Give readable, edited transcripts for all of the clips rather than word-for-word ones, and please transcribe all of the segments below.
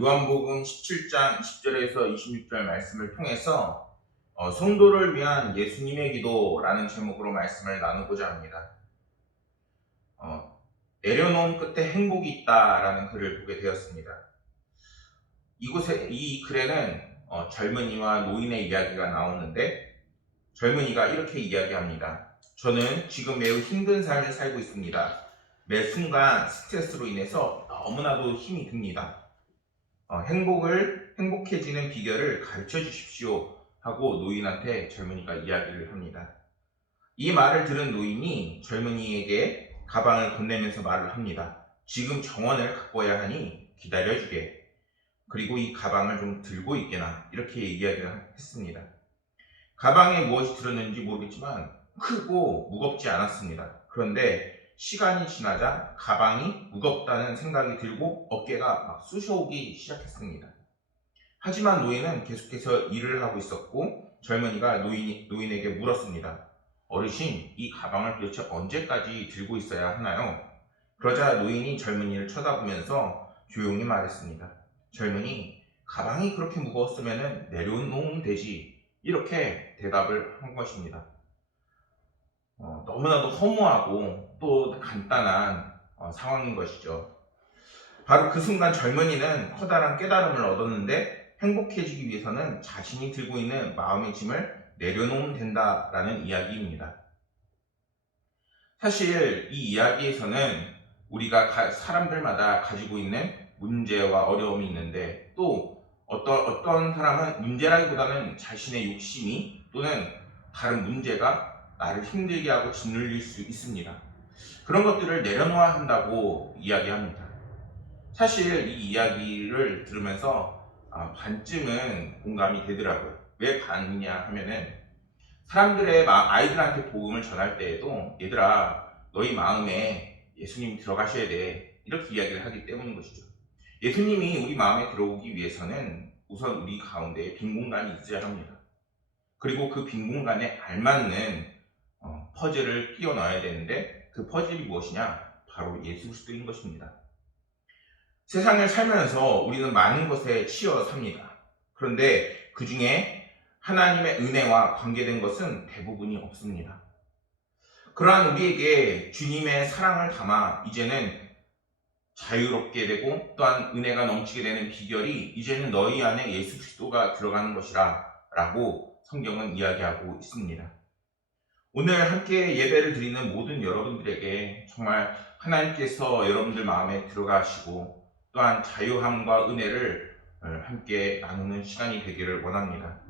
요한복음 17장 20절에서 26절 말씀을 통해서 성도를 위한 예수님의 기도라는 제목으로 말씀을 나누고자 합니다. 내려놓은 끝에 행복이 있다라는 글을 보게 되었습니다. 이 글에는 젊은이와 노인의 이야기가 나오는데 젊은이가 이렇게 이야기합니다. 저는 지금 매우 힘든 삶을 살고 있습니다. 매 순간 스트레스로 인해서 너무나도 힘이 듭니다. 행복해지는 비결을 가르쳐 주십시오 하고 노인한테 젊은이가 이야기를 합니다. 이 말을 들은 노인이 젊은이에게 가방을 건네면서 말을 합니다. 지금 정원을 갖고 와야 하니 기다려주게. 그리고 이 가방을 좀 들고 있게나 이렇게 이야기를 했습니다. 가방에 무엇이 들었는지 모르겠지만 크고 무겁지 않았습니다. 그런데 시간이 지나자 가방이 무겁다는 생각이 들고 어깨가 막 쑤셔오기 시작했습니다. 하지만 노인은 계속해서 일을 하고 있었고 젊은이가 노인에게 물었습니다. 어르신, 이 가방을 도대체 언제까지 들고 있어야 하나요? 그러자 노인이 젊은이를 쳐다보면서 조용히 말했습니다. 젊은이, 가방이 그렇게 무거웠으면 내려놓으면 되지. 이렇게 대답을 한 것입니다. 너무나도 허무하고 또 간단한 상황인 것이죠. 바로 그 순간 젊은이는 커다란 깨달음을 얻었는데 행복해지기 위해서는 자신이 들고 있는 마음의 짐을 내려놓으면 된다라는 이야기입니다. 사실 이 이야기에서는 우리가 사람들마다 가지고 있는 문제와 어려움이 있는데 또 어떤 사람은 문제라기보다는 자신의 욕심이 또는 다른 문제가 나를 힘들게 하고 짓눌릴 수 있습니다. 그런 것들을 내려놓아야 한다고 이야기합니다. 사실 이 이야기를 들으면서 반쯤은 공감이 되더라고요. 왜 반이냐 하면은 아이들한테 복음을 전할 때에도 얘들아 너희 마음에 예수님이 들어가셔야 돼 이렇게 이야기를 하기 때문인 것이죠. 예수님이 우리 마음에 들어오기 위해서는 우선 우리 가운데 빈 공간이 있어야 합니다. 그리고 그 빈 공간에 알맞는 퍼즐을 끼워 넣어야 되는데 그 퍼즐이 무엇이냐? 바로 예수 그리스도인 것입니다. 세상을 살면서 우리는 많은 것에 치여 삽니다. 그런데 그 중에 하나님의 은혜와 관계된 것은 대부분이 없습니다. 그러한 우리에게 주님의 사랑을 담아 이제는 자유롭게 되고 또한 은혜가 넘치게 되는 비결이 이제는 너희 안에 예수 그리스도가 들어가는 것이라 라고 성경은 이야기하고 있습니다. 오늘 함께 예배를 드리는 모든 여러분들에게 정말 하나님께서 여러분들 마음에 들어가시고 또한 자유함과 은혜를 함께 나누는 시간이 되기를 원합니다.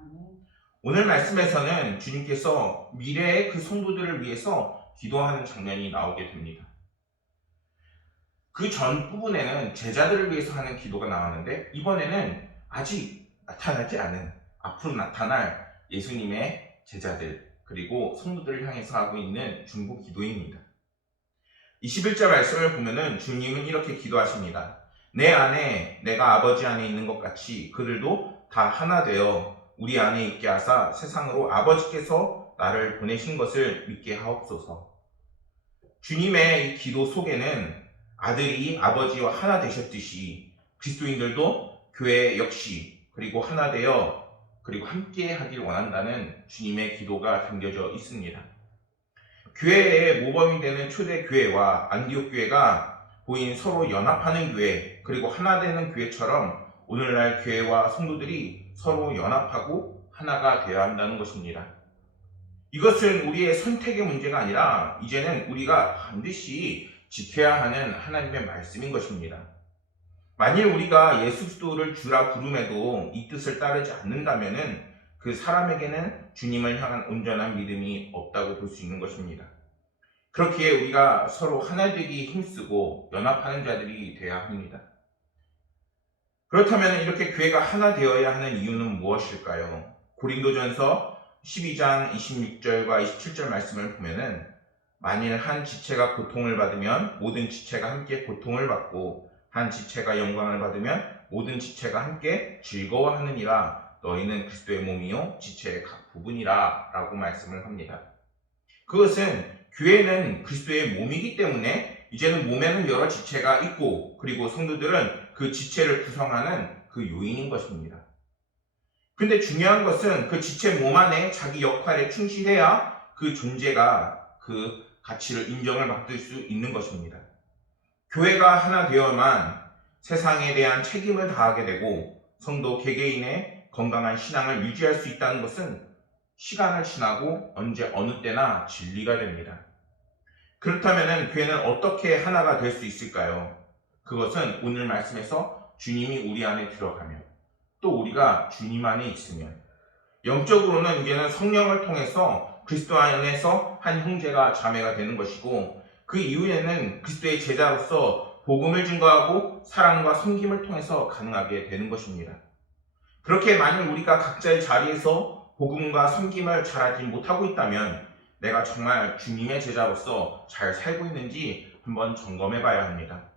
오늘 말씀에서는 주님께서 미래의 그 성도들을 위해서 기도하는 장면이 나오게 됩니다. 그 전 부분에는 제자들을 위해서 하는 기도가 나왔는데 이번에는 아직 나타나지 않은 앞으로 나타날 예수님의 제자들 그리고 성도들을 향해서 하고 있는 중보 기도입니다. 21절 말씀을 보면은 주님은 이렇게 기도하십니다. 내 안에 내가 아버지 안에 있는 것 같이 그들도 다 하나 되어 우리 안에 있게 하사 세상으로 아버지께서 나를 보내신 것을 믿게 하옵소서. 주님의 이 기도 속에는 아들이 아버지와 하나 되셨듯이 그리스도인들도 교회 역시 그리고 하나 되어 그리고 함께 하길 원한다는 주님의 기도가 담겨져 있습니다. 교회의 모범이 되는 초대 교회와 안디옥 교회가 보인 서로 연합하는 교회 그리고 하나 되는 교회처럼 오늘날 교회와 성도들이 서로 연합하고 하나가 되어야 한다는 것입니다. 이것은 우리의 선택의 문제가 아니라 이제는 우리가 반드시 지켜야 하는 하나님의 말씀인 것입니다. 만일 우리가 예수 그리스도를 주라 부름에도 이 뜻을 따르지 않는다면은 그 사람에게는 주님을 향한 온전한 믿음이 없다고 볼 수 있는 것입니다. 그렇기에 우리가 서로 하나 되기 힘쓰고 연합하는 자들이 되어야 합니다. 그렇다면 이렇게 교회가 하나 되어야 하는 이유는 무엇일까요? 고린도전서 12장 26절과 27절 말씀을 보면은 만일 한 지체가 고통을 받으면 모든 지체가 함께 고통을 받고 한 지체가 영광을 받으면 모든 지체가 함께 즐거워하느니라. 너희는 그리스도의 몸이요 지체의 각 부분이라 라고 말씀을 합니다. 그것은 교회는 그리스도의 몸이기 때문에 이제는 몸에는 여러 지체가 있고 그리고 성도들은 그 지체를 구성하는 그 요인인 것입니다. 근데 중요한 것은 그 지체 몸 안에 자기 역할에 충실해야 그 존재가 그 가치를 인정을 받을 수 있는 것입니다. 교회가 하나 되어만 세상에 대한 책임을 다하게 되고 성도 개개인의 건강한 신앙을 유지할 수 있다는 것은 시간을 지나고 언제 어느 때나 진리가 됩니다. 그렇다면 교회는 어떻게 하나가 될 수 있을까요? 그것은 오늘 말씀에서 주님이 우리 안에 들어가면 또 우리가 주님 안에 있으면 영적으로는 이제는 성령을 통해서 그리스도 안에서 한 형제가 자매가 되는 것이고 그 이후에는 그리스도의 제자로서 복음을 증거하고 사랑과 섬김을 통해서 가능하게 되는 것입니다. 그렇게 만일 우리가 각자의 자리에서 복음과 섬김을 잘하지 못하고 있다면 내가 정말 주님의 제자로서 잘 살고 있는지 한번 점검해 봐야 합니다.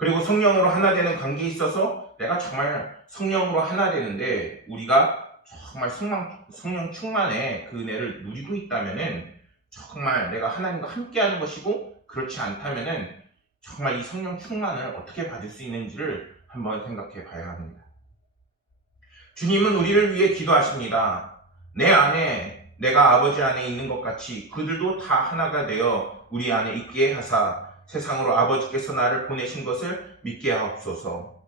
그리고 성령으로 하나 되는 관계에 있어서 내가 정말 성령으로 하나 되는데 우리가 정말 성령 충만의 그 은혜를 누리고 있다면은 정말 내가 하나님과 함께하는 것이고 그렇지 않다면은 정말 이 성령 충만을 어떻게 받을 수 있는지를 한번 생각해 봐야 합니다. 주님은 우리를 위해 기도하십니다. 내 안에 내가 아버지 안에 있는 것 같이 그들도 다 하나가 되어 우리 안에 있게 하사 세상으로 아버지께서 나를 보내신 것을 믿게 하옵소서.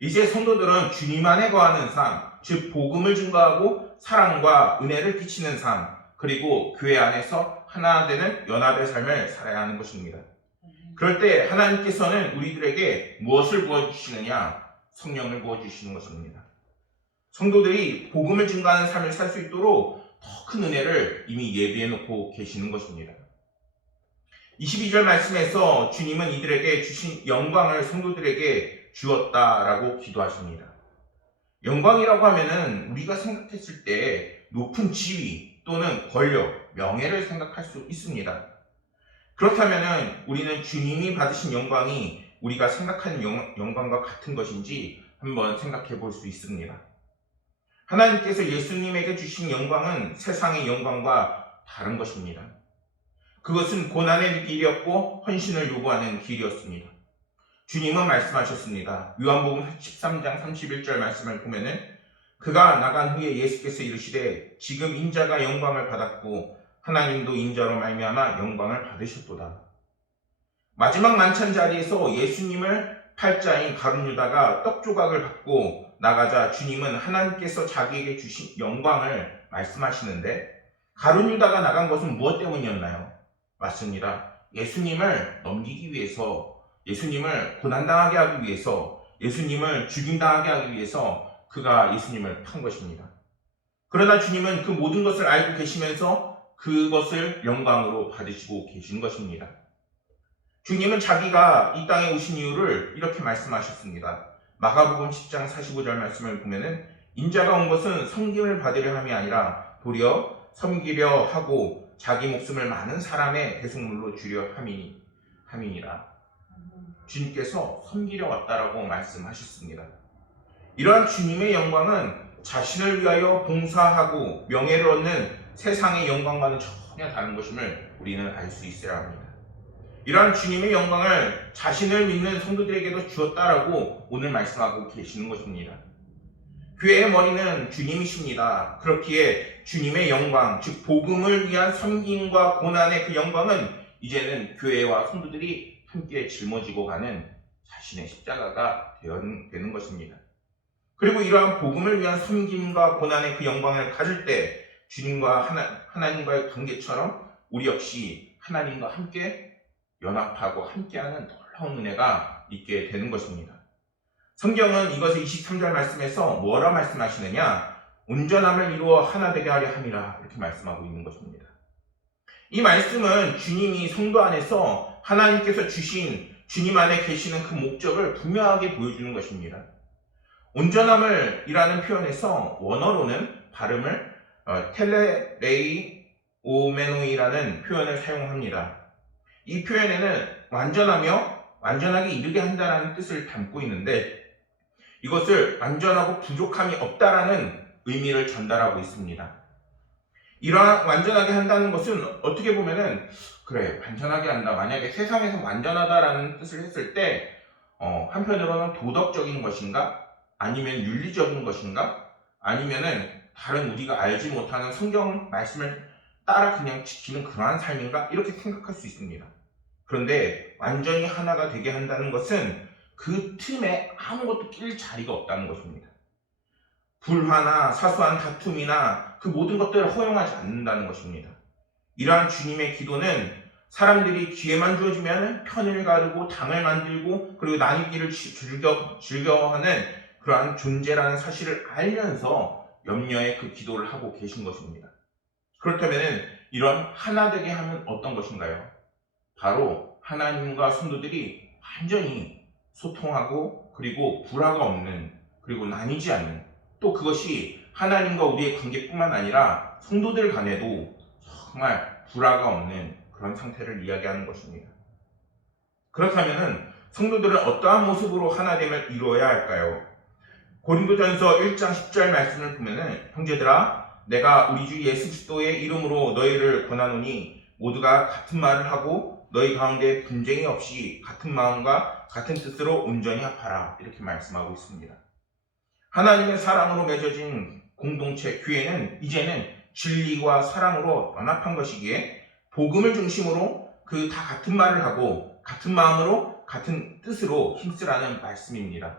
이제 성도들은 주님 안에 거하는 삶, 즉 복음을 증거하고 사랑과 은혜를 끼치는 삶, 그리고 교회 안에서 하나 되는 연합의 삶을 살아야 하는 것입니다. 그럴 때 하나님께서는 우리들에게 무엇을 부어주시느냐? 성령을 부어주시는 것입니다. 성도들이 복음을 증거하는 삶을 살 수 있도록 더 큰 은혜를 이미 예비해 놓고 계시는 것입니다. 22절 말씀에서 주님은 이들에게 주신 영광을 성도들에게 주었다라고 기도하십니다. 영광이라고 하면은 우리가 생각했을 때 높은 지위 또는 권력, 명예를 생각할 수 있습니다. 그렇다면은 우리는 주님이 받으신 영광이 우리가 생각하는 영광과 같은 것인지 한번 생각해 볼 수 있습니다. 하나님께서 예수님에게 주신 영광은 세상의 영광과 다른 것입니다. 그것은 고난의 길이었고 헌신을 요구하는 길이었습니다. 주님은 말씀하셨습니다. 요한복음 13장 31절 말씀을 보면은 그가 나간 후에 예수께서 이르시되 지금 인자가 영광을 받았고 하나님도 인자로 말미암아 영광을 받으셨도다. 마지막 만찬 자리에서 예수님을 팔자인 가룟 유다가 떡 조각을 받고 나가자 주님은 하나님께서 자기에게 주신 영광을 말씀하시는데 가룟 유다가 나간 것은 무엇 때문이었나요? 맞습니다. 예수님을 넘기기 위해서, 예수님을 고난당하게 하기 위해서, 예수님을 죽임당하게 하기 위해서 그가 예수님을 판 것입니다. 그러나 주님은 그 모든 것을 알고 계시면서 그것을 영광으로 받으시고 계신 것입니다. 주님은 자기가 이 땅에 오신 이유를 이렇게 말씀하셨습니다. 마가복음 10장 45절 말씀을 보면은 인자가 온 것은 섬김을 받으려 함이 아니라 도리어 섬기려 하고 자기 목숨을 많은 사람의 대속물로 주려 함이니라. 주님께서 섬기려 왔다라고 말씀하셨습니다. 이러한 주님의 영광은 자신을 위하여 봉사하고 명예를 얻는 세상의 영광과는 전혀 다른 것임을 우리는 알 수 있어야 합니다. 이러한 주님의 영광을 자신을 믿는 성도들에게도 주었다라고 오늘 말씀하고 계시는 것입니다. 교회의 머리는 주님이십니다. 그렇기에 주님의 영광, 즉 복음을 위한 섬김과 고난의 그 영광은 이제는 교회와 성도들이 함께 짊어지고 가는 자신의 십자가가 되는 것입니다. 그리고 이러한 복음을 위한 섬김과 고난의 그 영광을 가질 때 주님과 하나님과의 관계처럼 우리 역시 하나님과 함께 연합하고 함께하는 놀라운 은혜가 있게 되는 것입니다. 성경은 이것을 23절 말씀에서 뭐라 말씀하시느냐? 온전함을 이루어 하나 되게 하려 함이라 이렇게 말씀하고 있는 것입니다. 이 말씀은 주님이 성도 안에서 하나님께서 주신 주님 안에 계시는 그 목적을 분명하게 보여주는 것입니다. 온전함을 이라는 표현에서 원어로는 발음을 텔레레이 오메노이라는 표현을 사용합니다. 이 표현에는 완전하며 완전하게 이르게 한다는 뜻을 담고 있는데 이것을 완전하고 부족함이 없다라는 의미를 전달하고 있습니다. 이러한 완전하게 한다는 것은 어떻게 보면은 그래 완전하게 한다. 만약에 세상에서 완전하다라는 뜻을 했을 때 한편으로는 도덕적인 것인가? 아니면 윤리적인 것인가? 아니면은 다른 우리가 알지 못하는 성경 말씀을 따라 그냥 지키는 그러한 삶인가? 이렇게 생각할 수 있습니다. 그런데 완전히 하나가 되게 한다는 것은 그 틈에 아무것도 낄 자리가 없다는 것입니다. 불화나 사소한 다툼이나 그 모든 것들을 허용하지 않는다는 것입니다. 이러한 주님의 기도는 사람들이 기회만 주어지면 편을 가르고 당을 만들고 그리고 나뉘기를 즐겨하는 그러한 존재라는 사실을 알면서 염려의 그 기도를 하고 계신 것입니다. 그렇다면 이런 하나 되게 하면 어떤 것인가요? 바로 하나님과 성도들이 완전히 소통하고 그리고 불화가 없는 그리고 나뉘지 않는 또 그것이 하나님과 우리의 관계뿐만 아니라 성도들 간에도 정말 불화가 없는 그런 상태를 이야기하는 것입니다. 그렇다면 성도들은 어떠한 모습으로 하나됨을 이루어야 할까요? 고린도전서 1장 10절 말씀을 보면은 형제들아 내가 우리 주 예수 그리스도의 이름으로 너희를 권하노니 모두가 같은 말을 하고 너희 가운데 분쟁이 없이 같은 마음과 같은 뜻으로 온전히 합하라 이렇게 말씀하고 있습니다. 하나님의 사랑으로 맺어진 공동체 교회는 이제는 진리와 사랑으로 연합한 것이기에 복음을 중심으로 그 다 같은 말을 하고 같은 마음으로 같은 뜻으로 힘쓰라는 말씀입니다.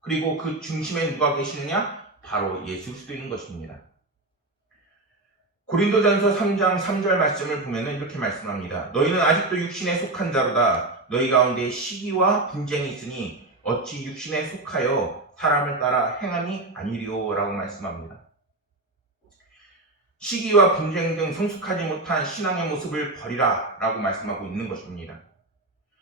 그리고 그 중심에 누가 계시느냐? 바로 예수 그리스도인 것입니다. 고린도전서 3장 3절 말씀을 보면 이렇게 말씀합니다. 너희는 아직도 육신에 속한 자로다. 너희 가운데 시기와 분쟁이 있으니 어찌 육신에 속하여 사람을 따라 행함이 아니리오 라고 말씀합니다. 시기와 분쟁 등 성숙하지 못한 신앙의 모습을 버리라 라고 말씀하고 있는 것입니다.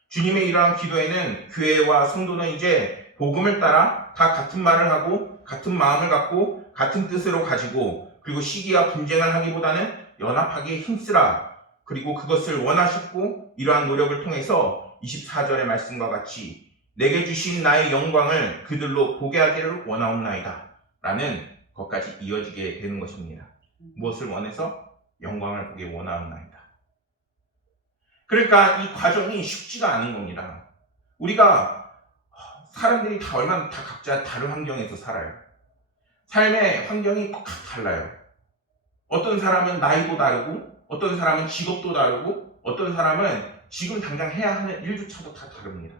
주님의 이러한 기도에는 교회와 성도는 이제 복음을 따라 다 같은 말을 하고 같은 마음을 갖고 같은 뜻으로 가지고 그리고 시기와 분쟁을 하기보다는 연합하게 힘쓰라. 그리고 그것을 원하셨고 이러한 노력을 통해서 24절의 말씀과 같이 내게 주신 나의 영광을 그들로 보게 하기를 원하옵나이다 라는 것까지 이어지게 되는 것입니다. 무엇을 원해서? 영광을 보기 원하옵나이다. 그러니까 이 과정이 쉽지가 않은 겁니다. 우리가 사람들이 다 얼마나 다 각자 다른 환경에서 살아요. 삶의 환경이 꼭 달라요. 어떤 사람은 나이도 다르고 어떤 사람은 직업도 다르고 어떤 사람은 지금 당장 해야 하는 일조차도 다 다릅니다.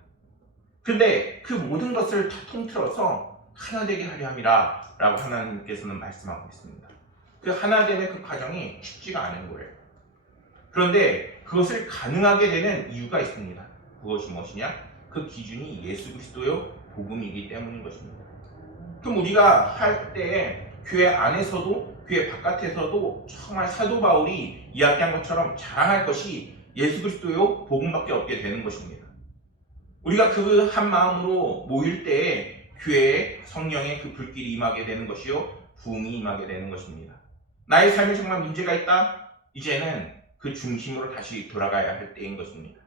근데 그 모든 것을 다 통틀어서 하나 되게 하려 함이라 라고 하나님께서는 말씀하고 있습니다. 그 하나됨의 그 과정이 쉽지가 않은 거예요. 그런데 그것을 가능하게 되는 이유가 있습니다. 그것이 무엇이냐? 그 기준이 예수 그리스도의 복음이기 때문인 것입니다. 그럼 우리가 할 때 교회 안에서도 교회 바깥에서도 정말 사도 바울이 이야기한 것처럼 자랑할 것이 예수 그리스도의 복음밖에 없게 되는 것입니다. 우리가 그 한 마음으로 모일 때에 교회에 성령의 그 불길이 임하게 되는 것이요 부흥이 임하게 되는 것입니다. 나의 삶에 정말 문제가 있다? 이제는 그 중심으로 다시 돌아가야 할 때인 것입니다.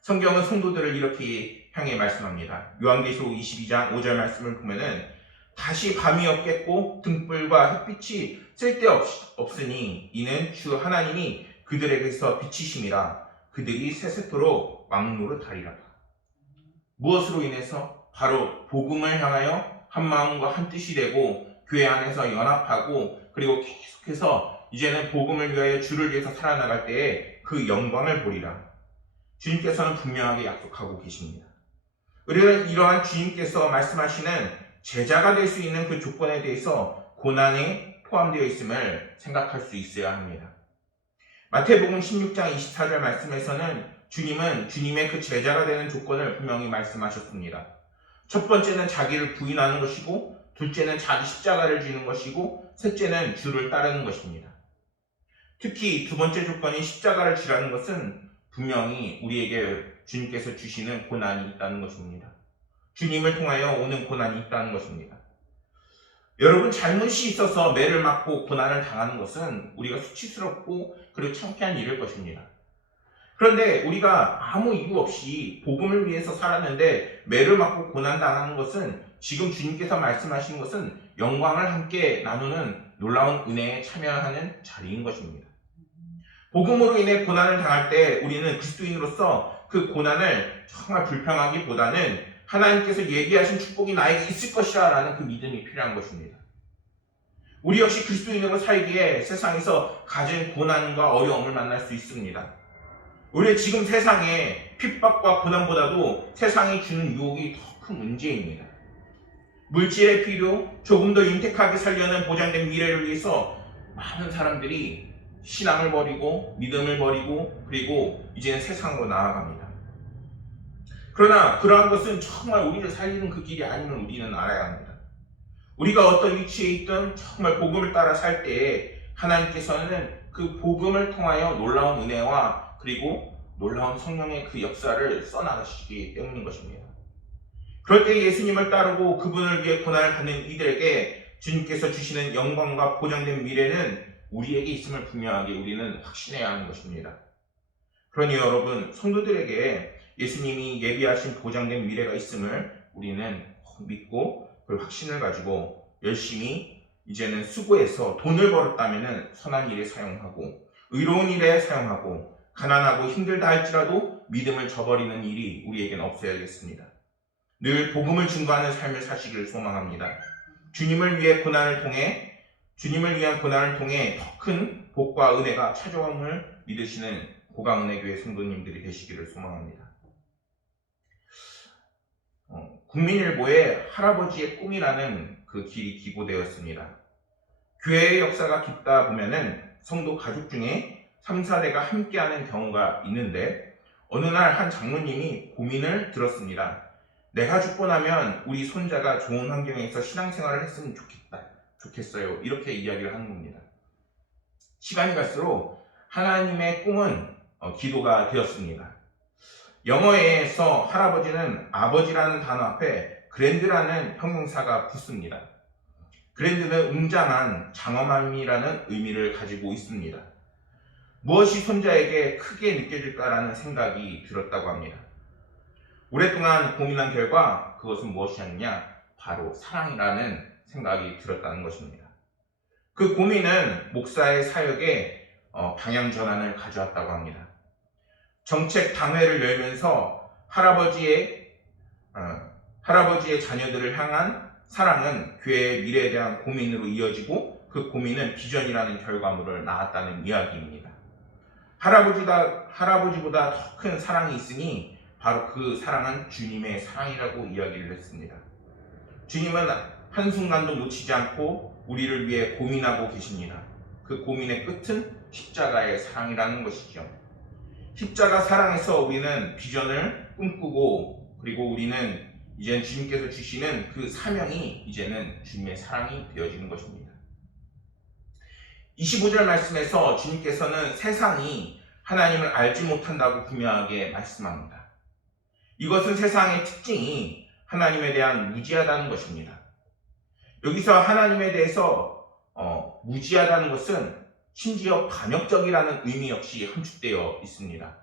성경은 성도들을 이렇게 향해 말씀합니다. 요한계시록 22장 5절 말씀을 보면은 다시 밤이 없겠고 등불과 햇빛이 쓸데없으니 이는 주 하나님이 그들에게서 비치심이라 그들이 세세토록 왕노릇하리라. 무엇으로 인해서? 바로 복음을 향하여 한 마음과 한 뜻이 되고 교회 안에서 연합하고 그리고 계속해서 이제는 복음을 위하여 주를 위해서 살아나갈 때에 그 영광을 보리라. 주님께서는 분명하게 약속하고 계십니다. 우리는 이러한 주님께서 말씀하시는 제자가 될 수 있는 그 조건에 대해서 고난에 포함되어 있음을 생각할 수 있어야 합니다. 마태복음 16장 24절 말씀에서는 주님은 주님의 그 제자가 되는 조건을 분명히 말씀하셨습니다. 첫 번째는 자기를 부인하는 것이고 둘째는 자기 십자가를 지는 것이고 셋째는 주를 따르는 것입니다. 특히 두 번째 조건인 십자가를 지라는 것은 분명히 우리에게 주님께서 주시는 고난이 있다는 것입니다. 주님을 통하여 오는 고난이 있다는 것입니다. 여러분, 잘못이 있어서 매를 맞고 고난을 당하는 것은 우리가 수치스럽고 그리고 창피한 일일 것입니다. 그런데 우리가 아무 이유 없이 복음을 위해서 살았는데 매를 맞고 고난당하는 것은 지금 주님께서 말씀하신 것은 영광을 함께 나누는 놀라운 은혜에 참여하는 자리인 것입니다. 복음으로 인해 고난을 당할 때 우리는 그리스도인으로서 그 고난을 정말 불평하기보다는 하나님께서 얘기하신 축복이 나에게 있을 것이라 라는 그 믿음이 필요한 것입니다. 우리 역시 그리스도인으로 살기에 세상에서 가진 고난과 어려움을 만날 수 있습니다. 우리 지금 세상의 핍박과 고난보다도 세상이 주는 유혹이 더 큰 문제입니다. 물질의 필요, 조금 더 윤택하게 살려는 보장된 미래를 위해서 많은 사람들이 신앙을 버리고 믿음을 버리고 그리고 이제는 세상으로 나아갑니다. 그러나 그러한 것은 정말 우리를 살리는 그 길이 아님을 우리는 알아야 합니다. 우리가 어떤 위치에 있든 정말 복음을 따라 살 때에 하나님께서는 그 복음을 통하여 놀라운 은혜와 그리고 놀라운 성령의 그 역사를 써나가시기 때문인 것입니다. 그럴 때 예수님을 따르고 그분을 위해 고난을 받는 이들에게 주님께서 주시는 영광과 보장된 미래는 우리에게 있음을 분명하게 우리는 확신해야 하는 것입니다. 그러니 여러분, 성도들에게 예수님이 예비하신 보장된 미래가 있음을 우리는 믿고 그 확신을 가지고 열심히 이제는 수고해서 돈을 벌었다면 선한 일에 사용하고 의로운 일에 사용하고 가난하고 힘들다 할지라도 믿음을 저버리는 일이 우리에게는 없어야겠습니다. 늘 복음을 증거하는 삶을 사시기를 소망합니다. 주님을 위한 고난을 통해 더 큰 복과 은혜가 찾아옴을 믿으시는 고강은혜교회 성도님들이 되시기를 소망합니다. 국민일보에 할아버지의 꿈이라는 그 길이 기고되었습니다. 교회의 역사가 깊다 보면은 성도 가족 중에 3, 4대가 함께하는 경우가 있는데 어느 날 한 장로님이 고민을 들었습니다. 내가 죽고 나면 우리 손자가 좋은 환경에서 신앙생활을 했으면 좋겠어요. 이렇게 이야기를 하는 겁니다. 시간이 갈수록 하나님의 꿈은 기도가 되었습니다. 영어에서 할아버지는 아버지라는 단어 앞에 그랜드라는 형용사가 붙습니다. 그랜드는 웅장한, 장엄함이라는 의미를 가지고 있습니다. 무엇이 손자에게 크게 느껴질까라는 생각이 들었다고 합니다. 오랫동안 고민한 결과 그것은 무엇이었느냐? 바로 사랑이라는 생각이 들었다는 것입니다. 그 고민은 목사의 사역에 방향 전환을 가져왔다고 합니다. 정책 당회를 열면서 할아버지의 자녀들을 향한 사랑은 교회의 미래에 대한 고민으로 이어지고 그 고민은 비전이라는 결과물을 낳았다는 이야기입니다. 할아버지보다 더 큰 사랑이 있으니 바로 그 사랑은 주님의 사랑이라고 이야기를 했습니다. 주님은 한순간도 놓치지 않고 우리를 위해 고민하고 계십니다. 그 고민의 끝은 십자가의 사랑이라는 것이죠. 십자가 사랑에서 우리는 비전을 꿈꾸고 그리고 우리는 이제는 주님께서 주시는 그 사명이 이제는 주님의 사랑이 되어지는 것입니다. 25절 말씀에서 주님께서는 세상이 하나님을 알지 못한다고 분명하게 말씀합니다. 이것은 세상의 특징이 하나님에 대한 무지하다는 것입니다. 여기서 하나님에 대해서 무지하다는 것은 심지어 반역적이라는 의미 역시 함축되어 있습니다.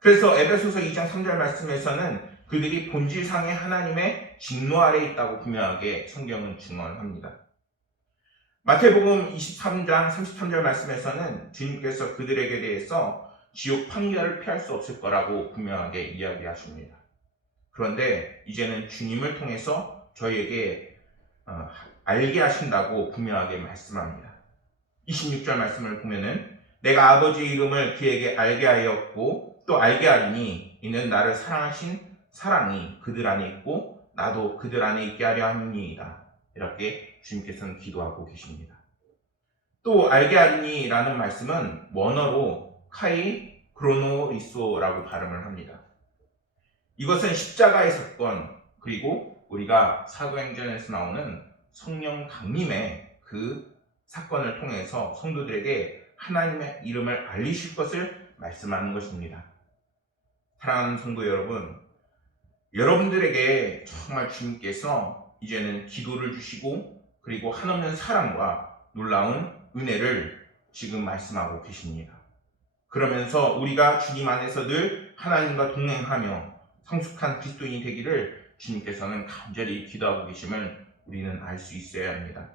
그래서 에베소서 2장 3절 말씀에서는 그들이 본질상의 하나님의 진노 아래 있다고 분명하게 성경은 증언합니다. 마태복음 23장 33절 말씀에서는 주님께서 그들에게 대해서 지옥 판결을 피할 수 없을 거라고 분명하게 이야기하십니다. 그런데 이제는 주님을 통해서 저희에게 알게 하신다고 분명하게 말씀합니다. 26절 말씀을 보면은 내가 아버지의 이름을 그에게 알게 하였고 또 알게 하리니 이는 나를 사랑하신 사랑이 그들 안에 있고 나도 그들 안에 있게 하려 함이니이다. 이렇게 주님께서는 기도하고 계십니다. 또 알게 하리니 라는 말씀은 원어로 카이 크로노리소라고 발음을 합니다. 이것은 십자가의 사건 그리고 우리가 사도행전에서 나오는 성령 강림의 그 사건을 통해서 성도들에게 하나님의 이름을 알리실 것을 말씀하는 것입니다. 사랑하는 성도 여러분, 여러분들에게 정말 주님께서 이제는 기도를 주시고 그리고 한없는 사랑과 놀라운 은혜를 지금 말씀하고 계십니다. 그러면서 우리가 주님 안에서 늘 하나님과 동행하며 성숙한 그리스도인이 되기를 주님께서는 간절히 기도하고 계심을 우리는 알 수 있어야 합니다.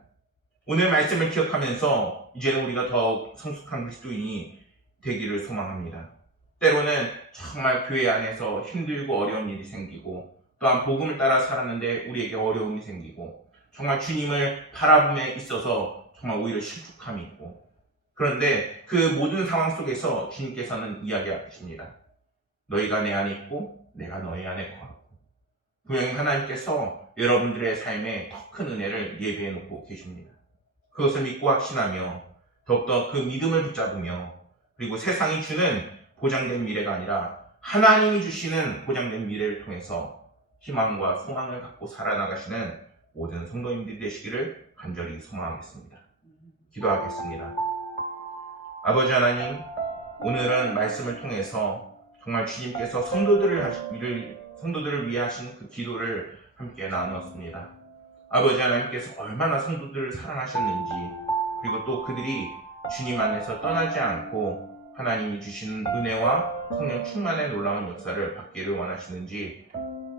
오늘 말씀을 기억하면서 이제는 우리가 더욱 성숙한 그리스도인이 되기를 소망합니다. 때로는 정말 교회 안에서 힘들고 어려운 일이 생기고 또한 복음을 따라 살았는데 우리에게 어려움이 생기고 정말 주님을 바라봄에 있어서 정말 오히려 실족함이 있고, 그런데 그 모든 상황 속에서 주님께서는 이야기하십니다. 너희가 내 안에 있고 내가 너희 안에 거하고. 분명히 하나님께서 여러분들의 삶에 더 큰 은혜를 예비해 놓고 계십니다. 그것을 믿고 확신하며 더욱더 그 믿음을 붙잡으며, 그리고 세상이 주는 보장된 미래가 아니라 하나님이 주시는 보장된 미래를 통해서 희망과 소망을 갖고 살아나가시는 모든 성도님들이 되시기를 간절히 소망하겠습니다. 기도하겠습니다. 아버지 하나님, 오늘은 말씀을 통해서 정말 주님께서 성도들을 위해 하신 그 기도를 함께 나누었습니다. 아버지 하나님께서 얼마나 성도들을 사랑하셨는지, 그리고 또 그들이 주님 안에서 떠나지 않고 하나님이 주시는 은혜와 성령 충만의 놀라운 역사를 받기를 원하시는지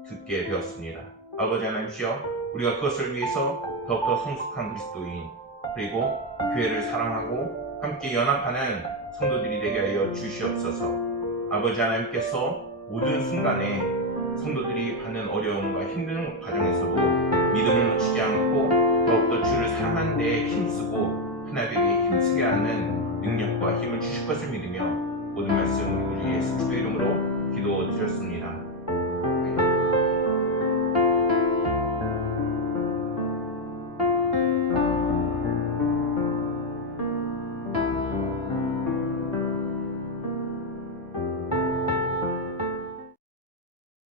듣게 되었습니다. 아버지 하나님이시여, 우리가 그것을 위해서 더욱더 성숙한 그리스도인, 그리고 교회를 사랑하고 함께 연합하는 성도들이 되게 하여 주시옵소서. 아버지 하나님께서 모든 순간에 성도들이 받는 어려움과 힘든 과정에서도 믿음을 놓치지 않고 더욱더 주를 사랑하는 데에 힘쓰고 하나 되게 힘쓰게 하는 능력과 힘을 주실 것을 믿으며 모든 말씀 우리 예수 그리스도 이름으로 기도드렸습니다.